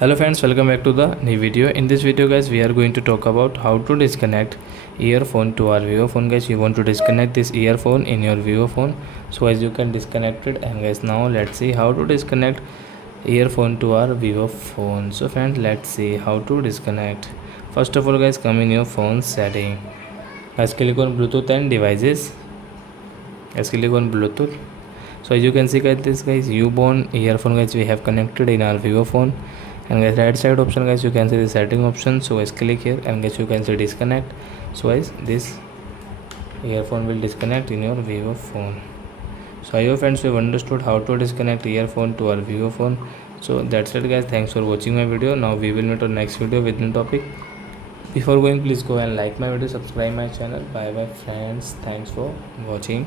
Hello friends, welcome back to the new video. In this video guys, we are going to talk about how to disconnect earphone to our Vivo phone. Guys, you want to disconnect this earphone in your Vivo phone, so as you can disconnect it. And guys, now let's see how to disconnect earphone to our Vivo phone. So friends, let's see how to disconnect. First of all guys, come in your phone setting. Guys, click on Bluetooth and devices. Guys, click on Bluetooth. So as you can see guys, this guys U-bone earphone guys we have connected in our Vivo phone. And guys, right side option guys, you can see the setting option. So guys, click here and guys you can see disconnect. So guys, this earphone will disconnect in your Vivo phone. So I hope friends you have understood how to disconnect earphone to our Vivo phone. So that's it guys, thanks for watching my video. Now we will meet on next video with new topic. Before going, please go and like my video, subscribe my channel. Bye bye friends, thanks for watching.